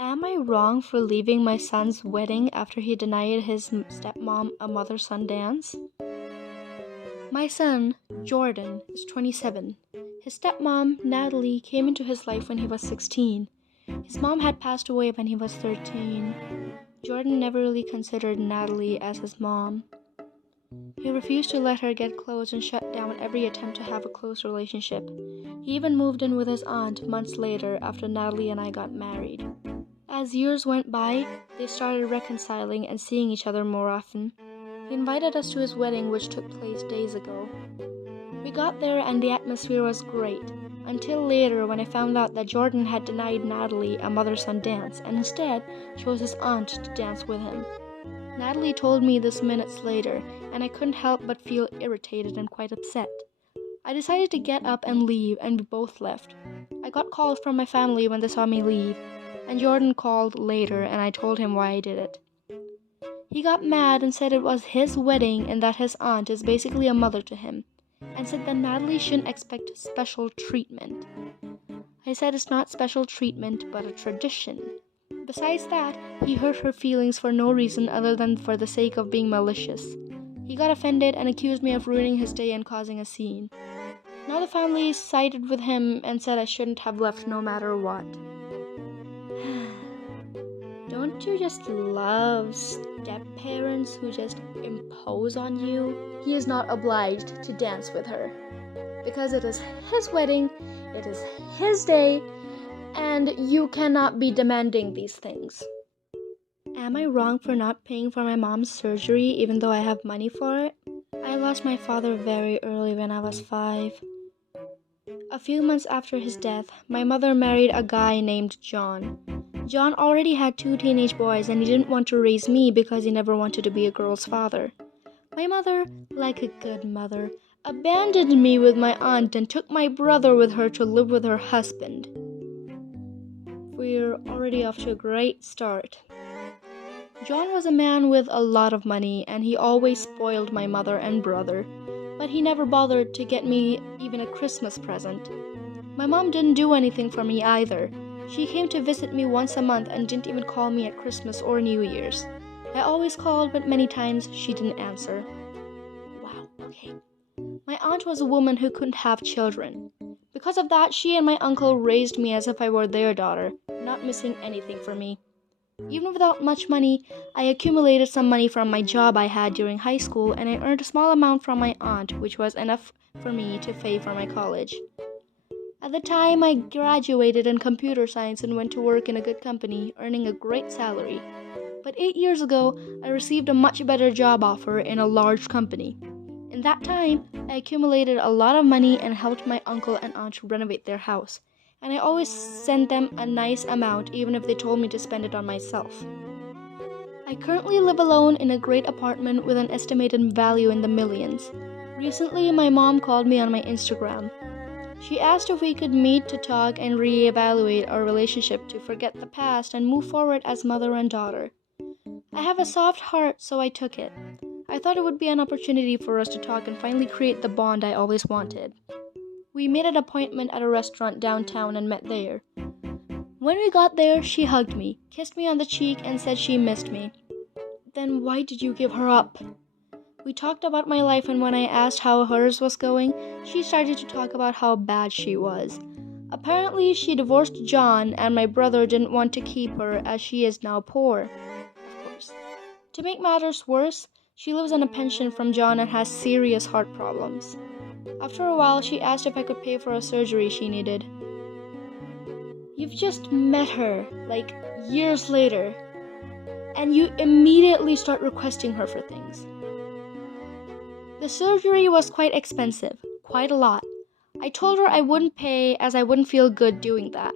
Am I wrong for leaving my son's wedding after he denied his stepmom a mother-son dance? My son, Jordan, is 27. His stepmom, Natalie, came into his life when he was 16. His mom had passed away when he was 13. Jordan never really considered Natalie as his mom. He refused to let her get close and shut down every attempt to have a close relationship. He even moved in with his aunt months later after Natalie and I got married. As years went by, they started reconciling and seeing each other more often. He invited us to his wedding, which took place days ago. We got there and the atmosphere was great, until later when I found out that Jordan had denied Natalie a mother-son dance and instead chose his aunt to dance with him. Natalie told me this minutes later, and I couldn't help but feel irritated and quite upset. I decided to get up and leave, and we both left. I got calls from my family when they saw me leave, and Jordan called later and I told him why I did it. He got mad and said it was his wedding and that his aunt is basically a mother to him, and said that Natalie shouldn't expect special treatment. I said it's not special treatment, but a tradition. Besides that, he hurt her feelings for no reason other than for the sake of being malicious. He got offended and accused me of ruining his day and causing a scene. Now the family sided with him and said I shouldn't have left no matter what. Don't you just love step-parents who just impose on you? He is not obliged to dance with her, because it is his wedding, it is his day, and you cannot be demanding these things. Am I wrong for not paying for my mom's surgery even though I have money for it? I lost my father very early when I was 5. A few months after his death, my mother married a guy named John. John already had 2 teenage boys and he didn't want to raise me because he never wanted to be a girl's father. My mother, like a good mother, abandoned me with my aunt and took my brother with her to live with her husband. We're already off to a great start. John was a man with a lot of money and he always spoiled my mother and brother, but he never bothered to get me even a Christmas present. My mom didn't do anything for me either. She came to visit me once a month and didn't even call me at Christmas or New Year's. I always called, but many times she didn't answer. Wow, okay. My aunt was a woman who couldn't have children. Because of that, she and my uncle raised me as if I were their daughter, not missing anything for me. Even without much money, I accumulated some money from my job I had during high school, and I earned a small amount from my aunt, which was enough for me to pay for my college. At the time, I graduated in computer science and went to work in a good company, earning a great salary. But 8 years ago, I received a much better job offer in a large company. In that time, I accumulated a lot of money and helped my uncle and aunt renovate their house. And I always sent them a nice amount even if they told me to spend it on myself. I currently live alone in a great apartment with an estimated value in the millions. Recently, my mom called me on my Instagram. She asked if we could meet to talk and reevaluate our relationship to forget the past and move forward as mother and daughter. I have a soft heart, so I took it. I thought it would be an opportunity for us to talk and finally create the bond I always wanted. We made an appointment at a restaurant downtown and met there. When we got there, she hugged me, kissed me on the cheek, and said she missed me. Then why did you give her up? We talked about my life, and when I asked how hers was going, she started to talk about how bad she was. Apparently, she divorced John, and my brother didn't want to keep her as she is now poor. Of course. To make matters worse, she lives on a pension from John and has serious heart problems. After a while, she asked if I could pay for a surgery she needed. You've just met her, like, years later, and you immediately start requesting her for things. The surgery was quite expensive, quite a lot. I told her I wouldn't pay as I wouldn't feel good doing that.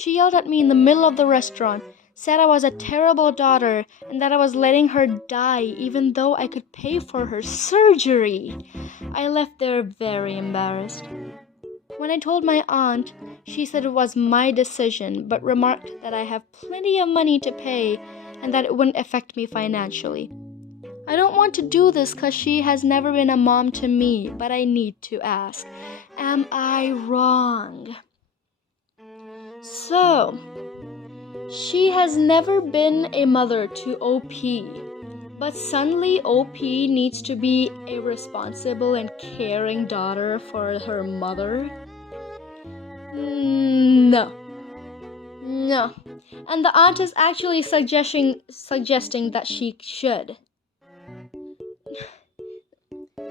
She yelled at me in the middle of the restaurant, said I was a terrible daughter and that I was letting her die even though I could pay for her surgery. I left there very embarrassed. When I told my aunt, she said it was my decision but remarked that I have plenty of money to pay and that it wouldn't affect me financially. I don't want to do this because she has never been a mom to me, but I need to ask, am I wrong? So, She has never been a mother to OP, but suddenly OP needs to be a responsible and caring daughter for her mother? No. No. And the aunt is actually suggesting that she should.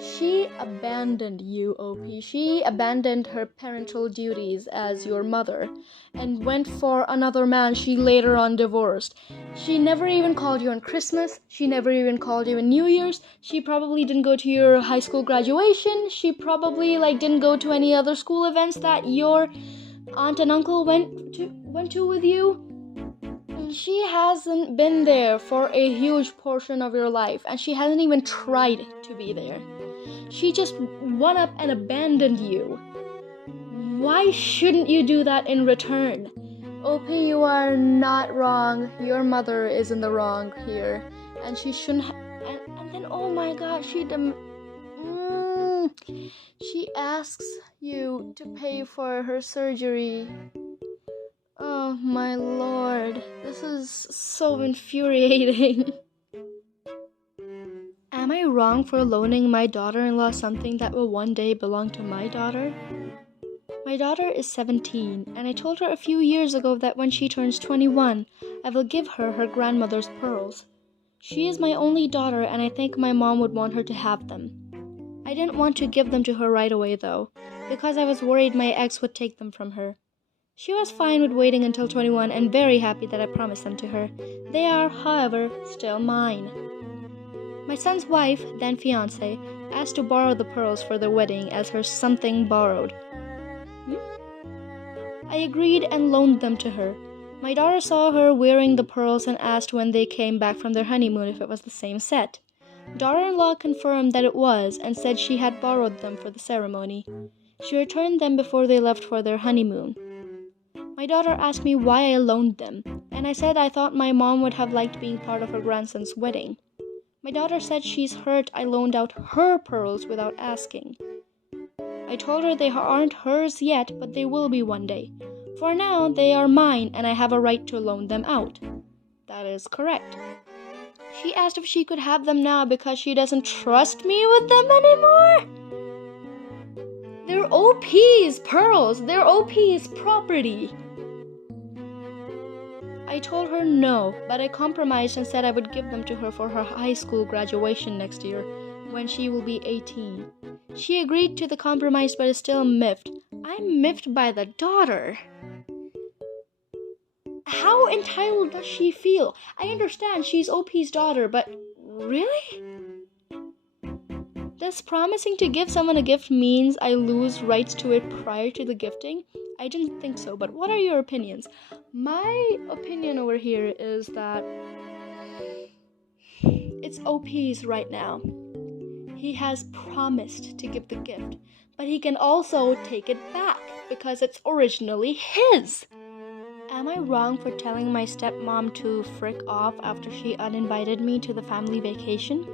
She abandoned you, OP. She abandoned her parental duties as your mother and went for another man she later on divorced. She never even called you on Christmas. She never even called you on New Year's. She probably didn't go to your high school graduation. She probably didn't go to any other school events that your aunt and uncle went to with you. She hasn't been there for a huge portion of your life, and she hasn't even tried to be there. She just went up and abandoned you. Why shouldn't you do that in return? OP, you are not wrong. Your mother is in the wrong here, and she shouldn't and then, oh my god, she asks you to pay for her surgery. Oh my lord, this is so infuriating. Am I wrong for loaning my daughter-in-law something that will one day belong to my daughter? My daughter is 17, and I told her a few years ago that when she turns 21, I will give her her grandmother's pearls. She is my only daughter, and I think my mom would want her to have them. I didn't want to give them to her right away, though, because I was worried my ex would take them from her. She was fine with waiting until 21 and very happy that I promised them to her. They are, however, still mine. My son's wife, then fiancé, asked to borrow the pearls for their wedding as her something borrowed. I agreed and loaned them to her. My daughter saw her wearing the pearls and asked when they came back from their honeymoon if it was the same set. Daughter-in-law confirmed that it was and said she had borrowed them for the ceremony. She returned them before they left for their honeymoon. My daughter asked me why I loaned them, and I said I thought my mom would have liked being part of her grandson's wedding. My daughter said she's hurt I loaned out her pearls without asking. I told her they aren't hers yet, but they will be one day. For now, they are mine, and I have a right to loan them out. That is correct. She asked if she could have them now because she doesn't trust me with them anymore. They're OP's pearls. They're OP's property. I told her no, but I compromised and said I would give them to her for her high school graduation next year, when she will be 18. She agreed to the compromise but is still miffed. I'm miffed by the daughter. How entitled does she feel? I understand she's OP's daughter, but really? Does promising to give someone a gift means I lose rights to it prior to the gifting? I didn't think so, but what are your opinions? My opinion over here is that it's OP's right now. He has promised to give the gift, but he can also take it back because it's originally his. Am I wrong for telling my stepmom to frick off after she uninvited me to the family vacation?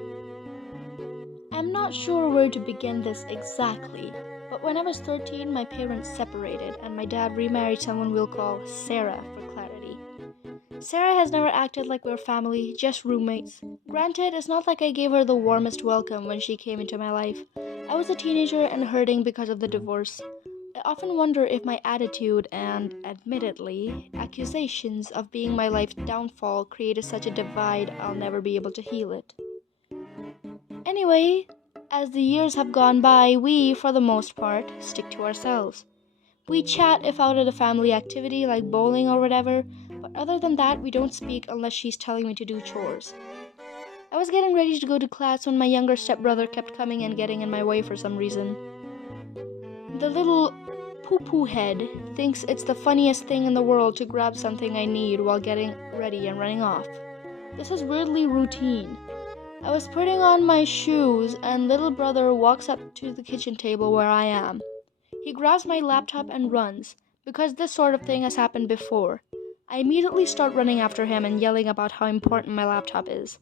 I'm not sure where to begin this exactly, but when I was 13, my parents separated and my dad remarried someone we'll call Sarah for clarity. Sarah has never acted like we're family, just roommates. Granted, it's not like I gave her the warmest welcome when she came into my life. I was a teenager and hurting because of the divorce. I often wonder if my attitude and, admittedly, accusations of being my life's downfall created such a divide I'll never be able to heal it. Anyway, as the years have gone by, we, for the most part, stick to ourselves. We chat if out at a family activity like bowling or whatever, but other than that, we don't speak unless she's telling me to do chores. I was getting ready to go to class when my younger stepbrother kept coming and getting in my way for some reason. The little poo-poo head thinks it's the funniest thing in the world to grab something I need while getting ready and running off. This is weirdly routine. I was putting on my shoes and little brother walks up to the kitchen table where I am. He grabs my laptop and runs, because this sort of thing has happened before. I immediately start running after him and yelling about how important my laptop is.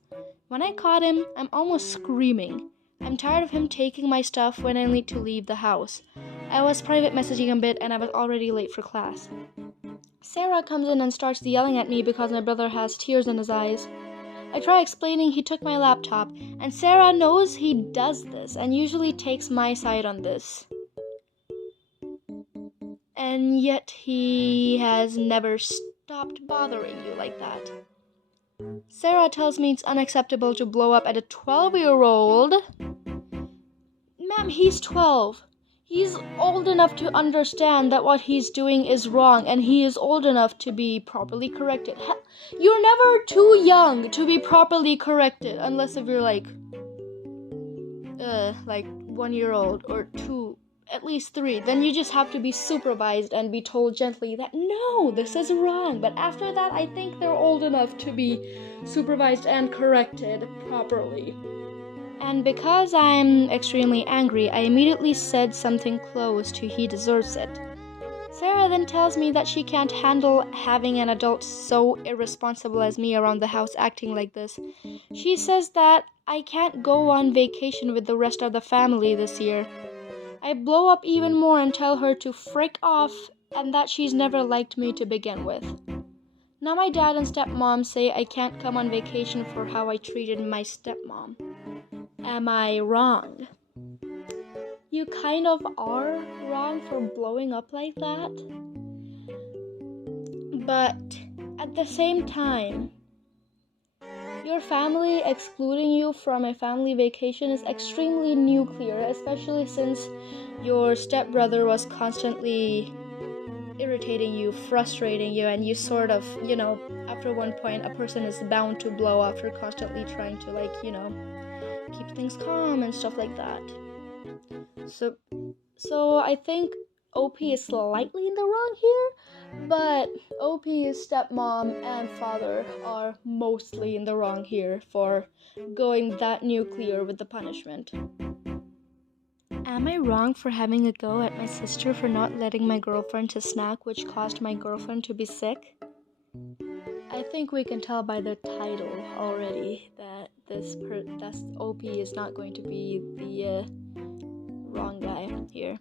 When I caught him, I'm almost screaming. I'm tired of him taking my stuff when I need to leave the house. I was private messaging a bit and I was already late for class. Sarah comes in and starts yelling at me because my brother has tears in his eyes. I try explaining he took my laptop, and Sarah knows he does this and usually takes my side on this. And yet he has never stopped bothering you like that. Sarah tells me it's unacceptable to blow up at a 12-year-old. Ma'am, he's 12. He's old enough to understand that what he's doing is wrong, and he is old enough to be properly corrected. You're never too young to be properly corrected, unless if you're like 1 year old or 2, at least 3. Then you just have to be supervised and be told gently that no, this is wrong. But after that, I think they're old enough to be supervised and corrected properly. And because I'm extremely angry, I immediately said something close to he deserves it. Sarah then tells me that she can't handle having an adult so irresponsible as me around the house acting like this. She says that I can't go on vacation with the rest of the family this year. I blow up even more and tell her to frick off and that she's never liked me to begin with. Now my dad and stepmom say I can't come on vacation for how I treated my stepmom. Am I wrong? You kind of are wrong for blowing up like that. But at the same time, your family excluding you from a family vacation is extremely nuclear, especially since your stepbrother was constantly irritating you, frustrating you, and you sort of, after one point, a person is bound to blow after constantly trying to, keep things calm and stuff like that. So I think OP is slightly in the wrong here, but OP's stepmom and father are mostly in the wrong here for going that nuclear with the punishment. Am I wrong for having a go at my sister for not letting my girlfriend to snack, which caused my girlfriend to be sick? I think we can tell by the title already that this OP is not going to be the wrong guy here.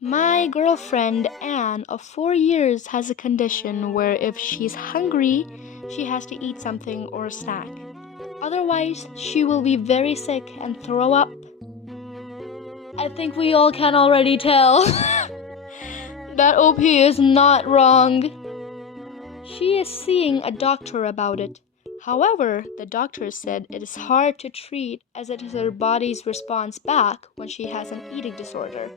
My girlfriend, Anne, of 4 years, has a condition where if she's hungry, she has to eat something or a snack. Otherwise, she will be very sick and throw up. I think we all can already tell that OP is not wrong. She is seeing a doctor about it. However, the doctor said it is hard to treat as it is her body's response back when she has an eating disorder.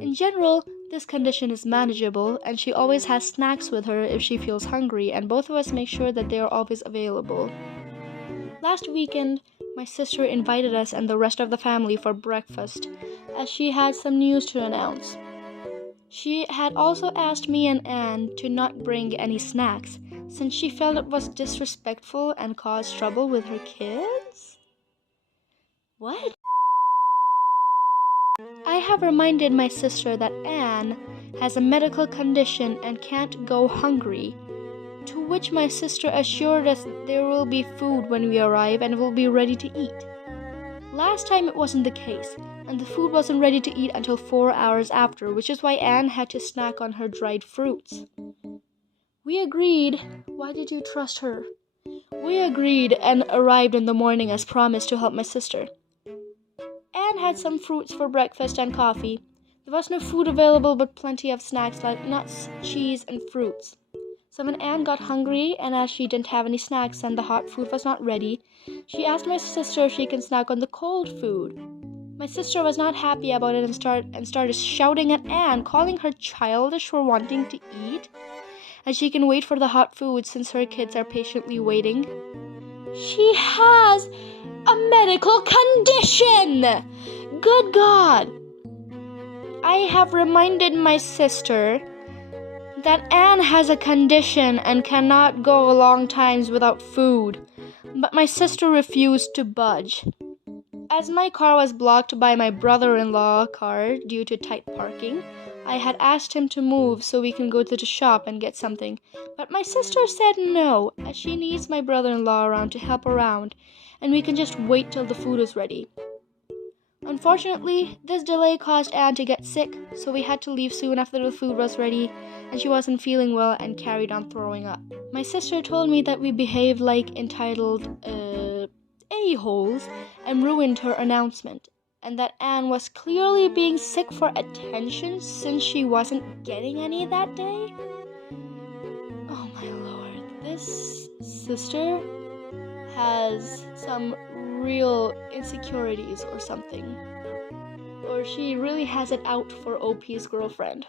In general, this condition is manageable, and she always has snacks with her if she feels hungry, and both of us make sure that they are always available. Last weekend, my sister invited us and the rest of the family for breakfast, as she had some news to announce. She had also asked me and Anne to not bring any snacks, since she felt it was disrespectful and caused trouble with her kids? What? I have reminded my sister that Anne has a medical condition and can't go hungry, to which my sister assured us there will be food when we arrive and will be ready to eat. Last time it wasn't the case, and the food wasn't ready to eat until 4 hours after, which is why Anne had to snack on her dried fruits. We agreed. Why did you trust her? We agreed and arrived in the morning as promised to help my sister. Anne had some fruits for breakfast and coffee. There was no food available but plenty of snacks like nuts, cheese, and fruits. So when Anne got hungry, and as she didn't have any snacks and the hot food was not ready, she asked my sister if she can snack on the cold food. My sister was not happy about it and started shouting at Anne, calling her childish for wanting to eat, and she can wait for the hot food since her kids are patiently waiting. She has a medical condition! Good God! I have reminded my sister that Anne has a condition and cannot go long times without food, but my sister refused to budge. As my car was blocked by my brother-in-law car due to tight parking, I had asked him to move so we can go to the shop and get something, but my sister said no, as she needs my brother-in-law around to help around, and we can just wait till the food is ready. Unfortunately, this delay caused Anne to get sick, so we had to leave soon after the food was ready, and she wasn't feeling well and carried on throwing up. My sister told me that we behaved like entitled, a-holes and ruined her announcement, and that Anne was clearly being sick for attention since she wasn't getting any that day. Oh my lord, this sister has some real insecurities or something. Or she really has it out for OP's girlfriend.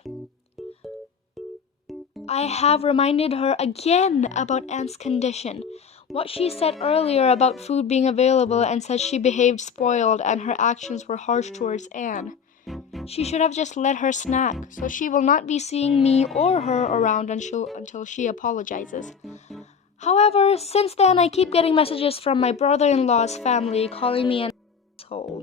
I have reminded her again about Anne's condition. What she said earlier about food being available and said she behaved spoiled and her actions were harsh towards Anne. She should have just let her snack, so she will not be seeing me or her around until she apologizes. However, since then I keep getting messages from my brother-in-law's family calling me an asshole.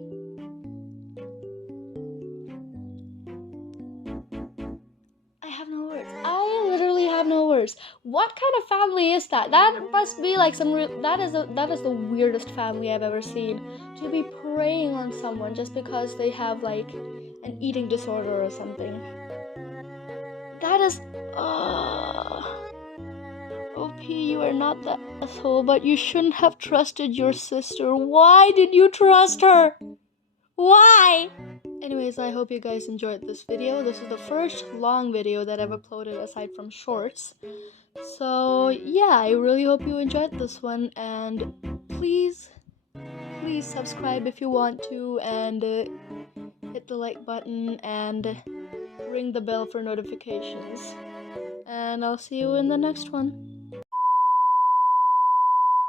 I have no words. I literally have no words. What kind of family is that? That must be like that is the weirdest family I've ever seen. To be preying on someone just because they have like an eating disorder or something. That is OP, you are not the asshole, but you shouldn't have trusted your sister. Why did you trust her? Why? Anyways, I hope you guys enjoyed this video. This is the first long video that I've uploaded aside from shorts. So yeah, I really hope you enjoyed this one, and please subscribe if you want to, and hit the like button and ring the bell for notifications. And I'll see you in the next one.